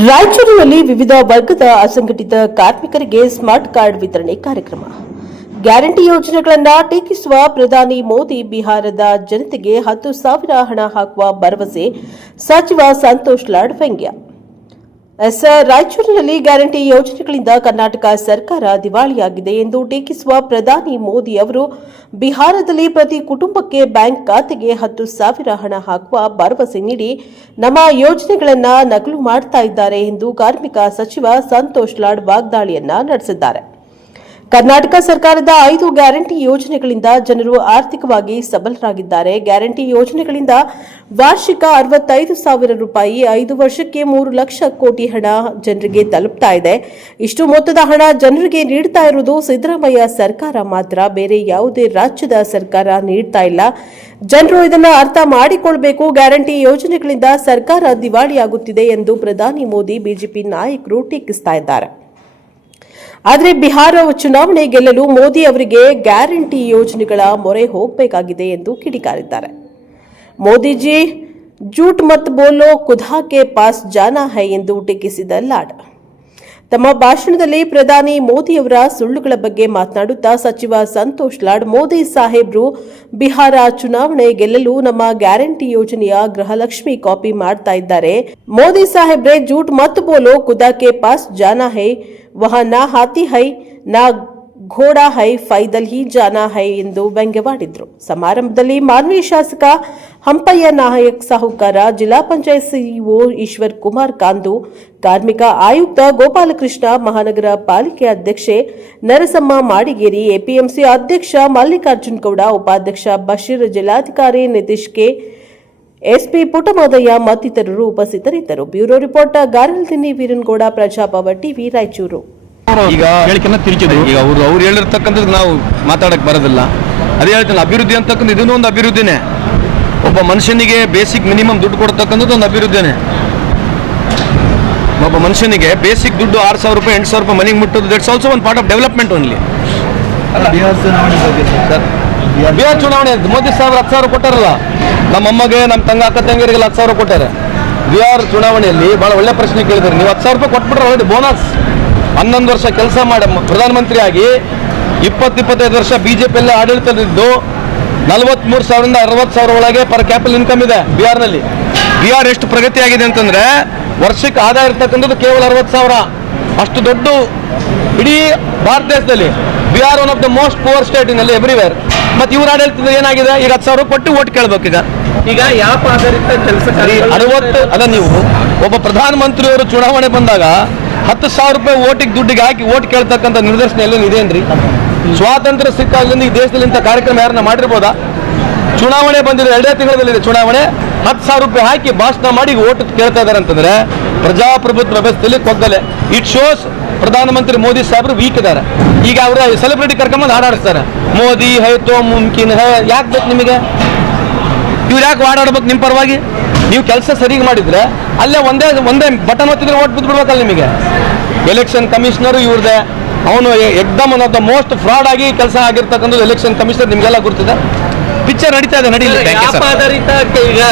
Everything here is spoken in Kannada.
ರಾಯಚೂರಿನಲ್ಲಿ ವಿವಿಧ ವರ್ಗದ ಅಸಂಘಟಿತ ಕಾರ್ಮಿಕರಿಗೆ ಸ್ಮಾರ್ಟ್ ಕಾರ್ಡ್ ವಿತರಣೆ ಕಾರ್ಯಕ್ರಮ. ಗ್ಯಾರಂಟಿ ಯೋಜನೆಗಳನ್ನು ಟೀಕಿಸುವ ಪ್ರಧಾನಿ ಮೋದಿ ಬಿಹಾರದ ಜನತೆಗೆ 10,000 ಹಣ ಹಾಕುವ ಭರವಸೆ ಸಚಿವ ಸಂತೋಷ್ ಲಾಡ್ ವ್ಯಂಗ್ಯ. ರಾಯಚೂರಿನಲ್ಲಿ ಗ್ಯಾರಂಟಿ ಯೋಜನೆಗಳಿಂದ ಕರ್ನಾಟಕ ಸರ್ಕಾರ ದಿವಾಳಿಯಾಗಿದೆ ಎಂದು ಟೀಕಿಸುವ ಪ್ರಧಾನಿ ಮೋದಿ ಅವರು ಬಿಹಾರದಲ್ಲಿ ಪ್ರತಿ ಕುಟುಂಬಕ್ಕೆ ಬ್ಯಾಂಕ್ ಖಾತೆಗೆ 10,000 ಹಣ ಹಾಕುವ ಭರವಸೆ ನೀಡಿ ನಮ್ಮ ಯೋಜನೆಗಳನ್ನು ನಕಲು ಮಾಡ್ತಾ ಇದ್ದಾರೆ ಎಂದು ಕಾರ್ಮಿಕ ಸಚಿವ ಸಂತೋಷ್ ಲಾಡ್ ವಾಗ್ದಾಳಿಯನ್ನ ನಡೆಸಿದ್ದಾರೆ. ಕರ್ನಾಟಕ ಸರ್ಕಾರದ 5 ಗ್ಯಾರಂಟಿ ಯೋಜನೆಗಳಿಂದ ಜನರು ಆರ್ಥಿಕವಾಗಿ ಸಬಲರಾಗಿದ್ದಾರೆ. ಗ್ಯಾರಂಟಿ ಯೋಜನೆಗಳಿಂದ ವಾರ್ಷಿಕ 65,000 ರೂಪಾಯಿ, 5 ವರ್ಷಕ್ಕೆ 3 ಲಕ್ಷ ಕೋಟಿ ಹಣ ಜನರಿಗೆ ತಲುಪ್ತಾ ಇದೆ. ಇಷ್ಟು ಮೊತ್ತದ ಹಣ ಜನರಿಗೆ ನೀಡ್ತಾ ಇರುವುದು ಸಿದ್ದರಾಮಯ್ಯ ಸರ್ಕಾರ ಮಾತ್ರ, ಬೇರೆ ಯಾವುದೇ ರಾಜ್ಯದ ಸರ್ಕಾರ ನೀಡ್ತಾ ಇಲ್ಲ. ಜನರು ಇದನ್ನು ಅರ್ಥ ಮಾಡಿಕೊಳ್ಳಬೇಕು. ಗ್ಯಾರಂಟಿ ಯೋಜನೆಗಳಿಂದ ಸರ್ಕಾರ ದಿವಾಳಿಯಾಗುತ್ತಿದೆ ಎಂದು ಪ್ರಧಾನಿ ಮೋದಿ ಬಿಜೆಪಿ ನಾಯಕರು ಟೀಕಿಸ್ತಾ ಇದ್ದಾರೆ. ಆದರೆ ಬಿಹಾರ ಚುನಾವಣೆ ಗೆಲ್ಲಲು ಮೋದಿ ಅವರಿಗೆ ಗ್ಯಾರಂಟಿ ಯೋಜನೆಗಳ ಮೊರೆ ಹೋಗಬೇಕಾಗಿದೆ ಎಂದು ಕಿಡಿಕಾರಿದ್ದಾರೆ. ಮೋದಿಜಿ ಜೂಟ್ ಮತ್ ಬೋಲೋ ಖುದಾ ಕೆ ಪಾಸ್ ಜಾನಾ ಹೈ ಎಂದು ಟೀಕಿಸಿದ ಲಾಡ್. ತಮ್ಮ ಭಾಷಣದಲ್ಲಿ ಪ್ರಧಾನಿ ಮೋದಿಯವರ ಸುಳ್ಳುಗಳ ಬಗ್ಗೆ ಮಾತನಾಡುತ್ತಾ ಸಚಿವ ಸಂತೋಷ್ ಲಾಡ್, ಮೋದಿ ಸಾಹೇಬ್ರು ಬಿಹಾರ ಚುನಾವಣೆ ಗೆಲ್ಲಲು ನಮ್ಮ ಗ್ಯಾರಂಟಿ ಯೋಜನೆಯ ಗೃಹಲಕ್ಷ್ಮಿ ಕಾಪಿ ಮಾಡ್ತಾ ಇದ್ದಾರೆ. ಮೋದಿ ಸಾಹೇಬ್ರೆ ಜೂಟ್ ಮತ್ ಬೋಲೋ ಖುದಾ ಕೆ ಪಾಸ್ ಜಾನಾ ಹೈ, ವಹ ನಾ ಹಾತಿ ಹೈ ನಾ ಘೋಡಾ ಹೈ, ಫೈದಲ್ ಹಿ ಜಾನಾ ಹೈ ಎಂದು ವ್ಯಂಗ್ಯವಾಡಿದ್ರು. ಸಮಾರಂಭದಲ್ಲಿ ಮಾನ್ವಿ ಶಾಸಕ ಹಂಪಯ್ಯ ನಾಯಕ್ ಸಾಹುಕಾರ, ಜಿಲ್ಲಾ ಪಂಚಾಯತ್ ಸಿಇಒ ಈಶ್ವರ್ ಕುಮಾರ್ ಕಾಂದು, ಕಾರ್ಮಿಕ ಆಯುಕ್ತ ಗೋಪಾಲಕೃಷ್ಣ, ಮಹಾನಗರ ಪಾಲಿಕೆ ಅಧ್ಯಕ್ಷೆ ನರಸಮ್ಮ ಮಾಡಿಗೇರಿ, ಎಪಿಎಂಸಿ ಅಧ್ಯಕ್ಷ ಮಲ್ಲಿಕಾರ್ಜುನ್ ಗೌಡ, ಉಪಾಧ್ಯಕ್ಷ ಬಶೀರ್, ಜಿಲ್ಲಾಧಿಕಾರಿ ನಿತೀಶ್ ಕೆ, ಎಸ್ಪಿ ಪುಟ್ಟಮೋದಯ್ಯ ಮತ್ತಿತರರು ಉಪಸ್ಥಿತರಿದ್ದರು. Bureau report Garaldinni Veeranagowda, Prajabhava TV, Raichur. ಈಗ ಹೇಳಿಕೆನ ತಿರುಚಿದ್ರು. ಈಗ ಅವ್ರು ಹೇಳಿರ್ತಕ್ಕಂಥದ್ದು ನಾವು ಮಾತಾಡಕ್ ಬರೋದಿಲ್ಲ. ಅದೇ ಹೇಳ್ತೀನಿ, ಅಭಿವೃದ್ಧಿ ಅಂತಕ್ಕಂಥ ಇದನ್ನು ಒಂದು ಅಭಿವೃದ್ಧಿನೇ. ಒಬ್ಬ ಮನುಷ್ಯನಿಗೆ ಬೇಸಿಕ್ ಮಿನಿಮಮ್ ದುಡ್ಡು ಕೊಡ್ತಕ್ಕಂಥದ್ದು ಒಂದು ಅಭಿವೃದ್ಧಿನೇ. ಒಬ್ಬ ಮನುಷ್ಯನಿಗೆ ಬೇಸಿಕ್ ದುಡ್ಡು 6,000 ರೂಪಾಯಿ 8,000 ರೂಪಾಯಿ ಮನೆಗೆ ಮುಟ್ಟೋದು, ದಟ್ಸ್ ಆಲ್ಸೋ ಒಂದು part of development only. Bihar ಚುನಾವಣೆ ಮೋದಿ ಸಾಹೇಬ್ರು 10,000 ಕೊಟ್ಟಾರಲ್ಲ, ನಮ್ಮ ಅಮ್ಮಗೆ, ನಮ್ಮ ಅಕ್ಕ ತಂಗಿಯರಿಗೆಲ್ಲ 10,000 ಕೊಟ್ಟಾರೆ. ಬಿಹಾರ್ ಚುನಾವಣೆಯಲ್ಲಿ ಬಹಳ ಒಳ್ಳೆ ಪ್ರಶ್ನೆ ಕೇಳಿದ್ರು. ನೀವು 10,000 ರೂಪಾಯಿ ಕೊಟ್ಬಿಟ್ರೆ ಆಲ್ರೆಡಿ ಬೋನಸ್. 11 ವರ್ಷ ಕೆಲಸ ಮಾಡಿ ಪ್ರಧಾನಮಂತ್ರಿ ಆಗಿ 20-25 ವರ್ಷ ಬಿಜೆಪಿಯಲ್ಲೇ ಆಡಳಿತದಲ್ಲಿದ್ದು 43,000ರಿಂದ 60,000 ಒಳಗೆ ಪರ್ ಕ್ಯಾಪಿಟಲ್ ಇನ್ಕಮ್ ಇದೆ ಬಿಹಾರ್ನಲ್ಲಿ. ಬಿಹಾರ್ ಎಷ್ಟು ಪ್ರಗತಿ ಆಗಿದೆ ಅಂತಂದ್ರೆ ವರ್ಷಕ್ಕೆ ಆದಾಯ ಇರ್ತಕ್ಕಂಥದ್ದು ಕೇವಲ 60,000. ಅಷ್ಟು ದೊಡ್ಡ ಇಡೀ ಭಾರತ ದೇಶದಲ್ಲಿ Bihar one of the most poor state ಇನ್ ಅಲ್ಲಿ ಎವ್ರಿವೇರ್. ಮತ್ತೆ ಇವ್ರು ಆಡಳಿತದ ಏನಾಗಿದೆ, ಈಗ 10,000 ಕೊಟ್ಟು ಓಟ್ ಕೇಳ್ಬೇಕೀಗ. ಈಗ ಯಾವ ಆಧಾರಿತ ಕೆಲಸ 60 ಅದ ನೀವು ಒಬ್ಬ ಪ್ರಧಾನಮಂತ್ರಿಯವರು ಚುನಾವಣೆ ಬಂದಾಗ 10,000 ರೂಪಾಯಿ ಓಟಿಗೆ ದುಡ್ಡಿಗೆ ಹಾಕಿ ಓಟ್ ಕೇಳ್ತಕ್ಕಂಥ ನಿರ್ದೇಶನ ಎಲ್ಲೇನು ಇದೇನ್ರಿ? ಸ್ವಾತಂತ್ರ್ಯ ಸಿಕ್ಕಾಗಲಿಂದ ಈ ದೇಶದಲ್ಲಿ ಇಂಥ ಕಾರ್ಯಕ್ರಮ ಯಾರನ್ನ ಮಾಡಿರ್ಬೋದಾ? ಚುನಾವಣೆ ಬಂದಿದೆ, 2 ತಿಂಗಳಲ್ಲಿ ಚುನಾವಣೆ, 10,000 ರೂಪಾಯಿ ಹಾಕಿ ಭಾಷಣ ಮಾಡಿ ಓಟ್ ಕೇಳ್ತಾ ಇದಾರೆ ಅಂತಂದ್ರೆ ಪ್ರಜಾಪ್ರಭುತ್ವ ವ್ಯವಸ್ಥೆಯಲ್ಲಿ ಕೊಗ್ಗಲೆ. ಇಟ್ ಶೋಸ್ ಪ್ರಧಾನಮಂತ್ರಿ ಮೋದಿ ಸಾಹೇಬ್ರು ವೀಕ್ ಇದ್ದಾರೆ. ಈಗ ಅವರ ಸೆಲೆಬ್ರಿಟಿ ಕರ್ಕೊಂಬಂದು ಹಾಡಾಡಿಸ್ತಾರೆ, ಮೋದಿ ಹೈ ತೋ ಮುಮ್ಕಿನ್ ಹೈ. ಯಾಕೆ ಬೇಕು ನಿಮಗೆ? ಇವ್ರು ಯಾಕೆ ಹಾಡಾಡ್ಬೇಕು ನಿಮ್ಮ ಪರವಾಗಿ? ನೀವು ಕೆಲಸ ಸರಿಗೆ ಮಾಡಿದ್ರೆ ಅಲ್ಲೇ ಒಂದೇ ಬಟನ್ ಒತ್ತಿದ್ರೆ ಓಟ್ ಬಿದ್ದುಬಿಡ್ಬೇಕಲ್ಲ ನಿಮಗೆ. ಎಲೆಕ್ಷನ್ ಕಮಿಷನರು ಇವ್ರದೇ, ಅವನು ಎಕ್ದಮ್ one of the most fraud ಆಗಿ ಕೆಲಸ ಆಗಿರ್ತಕ್ಕಂಥದ್ದು ಎಲೆಕ್ಷನ್ ಕಮಿಷನರ್. ನಿಮಗೆಲ್ಲ ಗುರ್ತಿದೆ, ಪಿಕ್ಚರ್ ನಡೀತಾ ಇದೆ, ನಡೀಲಿ. ಆಧಾರಿತ ಈಗ